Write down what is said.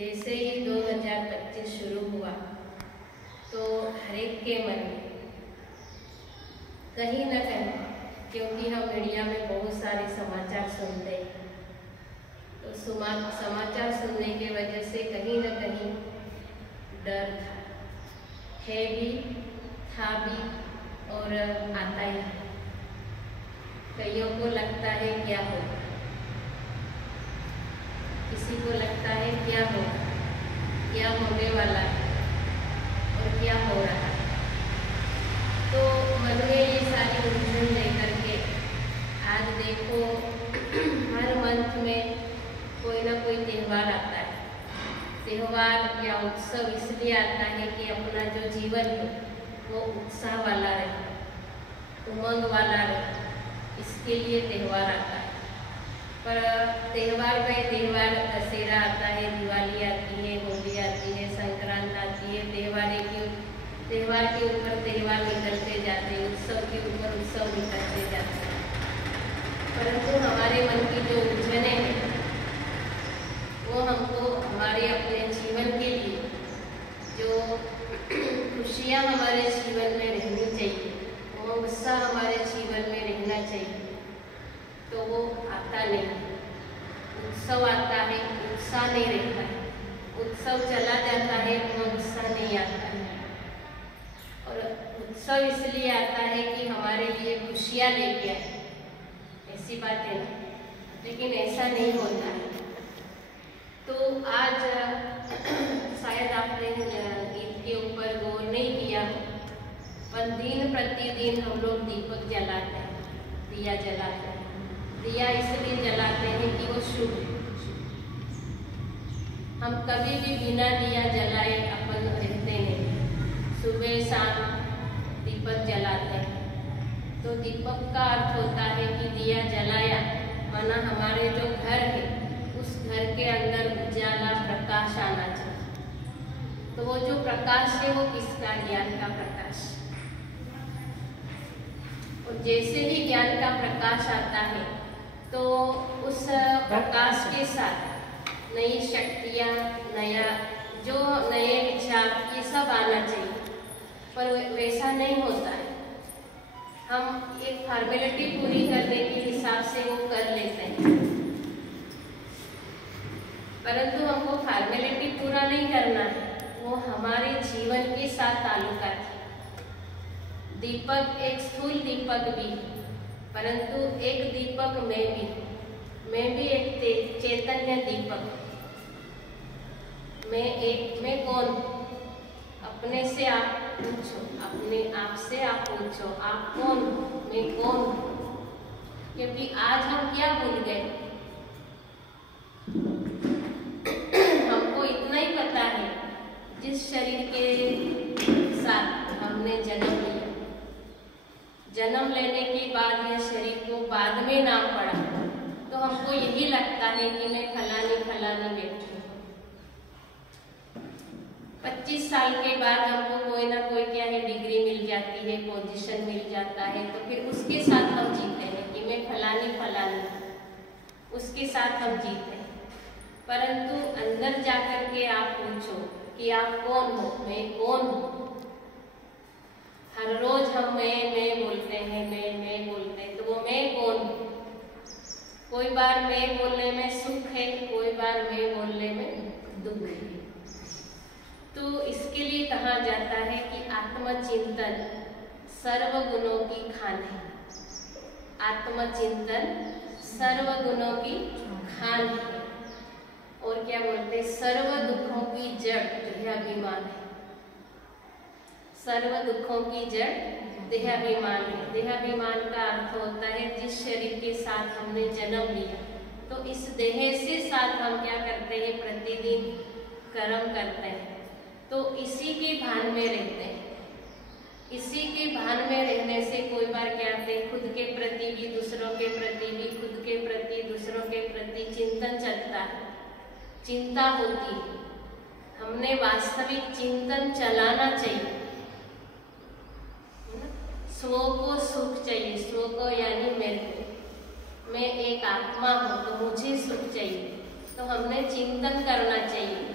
जैसे ही 2025 शुरू हुआ तो हर एक के मन में कहीं न कहीं, क्योंकि हम मीडिया में बहुत सारे समाचार सुनते हैं, तो समाचार सुनने के वजह से कहीं न कहीं डर था, है भी, था भी और आता ही है। कईयों को लगता है क्या होगा, किसी को लगता है क्या होगा, क्या होने वाला है और क्या हो रहा है। तो मन में ये सारी उलझन लेकर के आज देखो हर मंथ में कोई ना कोई त्यौहार आता है। त्यौहार या उत्सव इसलिए आता है कि अपना जो जीवन है वो उत्साह वाला रहे, उमंग वाला रहे, इसके लिए त्यौहार आता है। पर त्यौहार पे त्यौहार, दशहरा आता है, दिवाली आती है, होली आती है, संक्रांत आती है, त्यौहार के ऊपर त्यौहार निकलते जाते हैं, उत्सव के ऊपर उत्सव निकलते जाते हैं। परंतु हमारे मन की जो उलझने हैं वो हमको हमारे अपने जीवन के लिए जो खुशियाँ हमारे जीवन में रहनी चाहिए, वो उत्साह हमारे जीवन में रहना चाहिए, तो वो आता नहीं। उत्सव आता है, उत्साह नहीं रहता है, उत्सव चला जाता है, वो उत्साह नहीं आता है। और उत्सव इसलिए आता है कि हमारे लिए खुशियाँ लेके आए, ऐसी बात है ना, लेकिन ऐसा नहीं होता है। तो आज शायद आपने गीत के ऊपर गौर नहीं किया, पर दिन प्रतिदिन हम लोग दीपक जलाते हैं, दिया जलाते हैं। दिया इसलिए जलाते हैं कि वो शुभ है। हम कभी भी बिना दिया जलाए अपन रहते हैं, सुबह शाम दीपक जलाते हैं। तो दीपक का अर्थ होता है कि दिया जलाया, माना हमारे जो घर है उस घर के अंदर उजाला प्रकाश आना चाहिए। तो वो जो प्रकाश है वो किसका? ज्ञान का प्रकाश। और जैसे ही ज्ञान का प्रकाश आता है तो उस प्रकाश के साथ नई शक्तियाँ, नए विचार, ये सब आना चाहिए। पर वैसा नहीं होता है। हम एक फॉर्मेलिटी पूरी करने के हिसाब से वो कर लेते हैं, परंतु हमको फॉर्मेलिटी पूरा नहीं करना है, वो हमारे जीवन के साथ ताल्लुकात है। दीपक एक स्थूल दीपक भी, परंतु एक दीपक मैं भी एक चैतन्य दीपक। मैं कौन? अपने से आप पूछो, अपने आप से आप पूछो, आप कौन हो? मैं कौन हूँ? क्योंकि आज हम क्या भूल गए, हमको इतना ही पता है, जिस शरीर के साथ हमने जन्म लिया, जन्म लेने के बाद यह शरीर को बाद में नाम पड़ा, तो हमको यही लगता है कि मैं फलानी व्यक्ति हूँ। 25 साल के बाद हमको कोई ना कोई क्या है डिग्री मिल जाती है, पोजीशन मिल जाता है, तो फिर उसके साथ हम जीते हैं कि मैं फलानी, उसके साथ हम जीते हैं। परंतु अंदर जाकर के आप पूछो कि आप कौन हो, मैं कौन हूँ। हर रोज हम मैं बोलते हैं, मैं बोलते हैं, तो वो मैं कौन हूँ? कोई बार मैं बोलने में सुख है, कोई बार मैं बोलने में दुख है। तो इसके लिए कहा जाता है कि आत्मचिंतन सर्व गुणों की खान है। आत्मचिंतन सर्व गुणों की खान है। और क्या बोलते हैं? सर्व दुखों की जड़ देहाभिमान है। सर्व दुखों की जड़ देहाभिमान है। देहाभिमान का अर्थ होता है जिस शरीर के साथ हमने जन्म लिया, तो इस देह से साथ हम क्या करते हैं? प्रतिदिन कर्म करते हैं, तो इसी के भान में रहते हैं। इसी के भान में रहने से कोई बार क्या करते हैं? खुद के प्रति भी, दूसरों के प्रति भी, खुद के प्रति, दूसरों के प्रति चिंतन चलता है, चिंता होती है। हमने वास्तविक चिंतन चलाना चाहिए। स्व को सुख चाहिए, स्व को यानी मेरे को, मैं एक आत्मा हूँ तो मुझे सुख चाहिए, तो हमने चिंतन करना चाहिए।